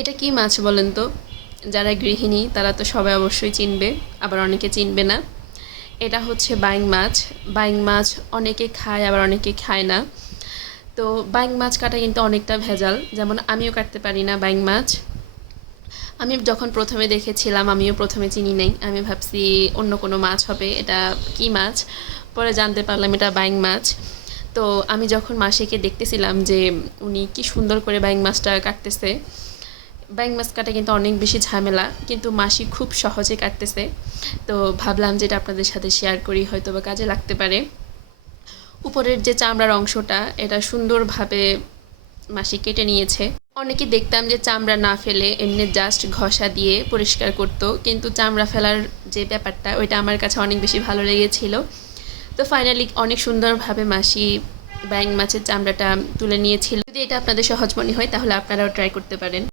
এটা কি মাছ বলেন তো? যারা গৃহিণী তারা তো সবাই অবশ্যই চিনবে, আবার অনেকে চিনবে না। এটা হচ্ছে বাইং মাছ। বাইং মাছ অনেকে খায় আবার অনেকে খায় না। তো বাইং মাছ কাটা কিন্তু অনেকটা ভেজাল, যেমন আমিও কাটতে পারি না বাইং মাছ। আমি যখন প্রথমে দেখেছিলাম আমিও প্রথমে চিনি নাই, আমি ভাবছি অন্য কোনো মাছ হবে, এটা কি মাছ? পরে জানতে পারলাম এটা বাইং মাছ। তো আমি যখন মাসিকে দেখতেছিলাম যে উনি কি সুন্দর করে বাইং মাছটা কাটতেছে, বাইং মাছ কাটা কিন্তু অনেক বেশি ঝামেলা, কিন্তু মাসি খুব সহজে কাটতেছে। তো ভাবলাম যে এটা আপনাদের সাথে শেয়ার করি, হয়তো বা কাজে লাগতে পারে। উপরের যে চামড়ার অংশটা এটা সুন্দরভাবে মাসি কেটে নিয়েছে। অনেকে দেখতাম যে চামড়া না ফেলে এমনি জাস্ট ঘষা দিয়ে পরিষ্কার করতো, কিন্তু চামড়া ফেলার যে ব্যাপারটা ওইটা আমার কাছে অনেক বেশি ভালো লেগেছিল। তো ফাইনালি অনেক সুন্দরভাবে মাসি ব্যাং মাছের চামড়াটা তুলে নিয়েছিল। যদি এটা আপনাদের সহজ মনে হয় তাহলে আপনারাও ট্রাই করতে পারেন।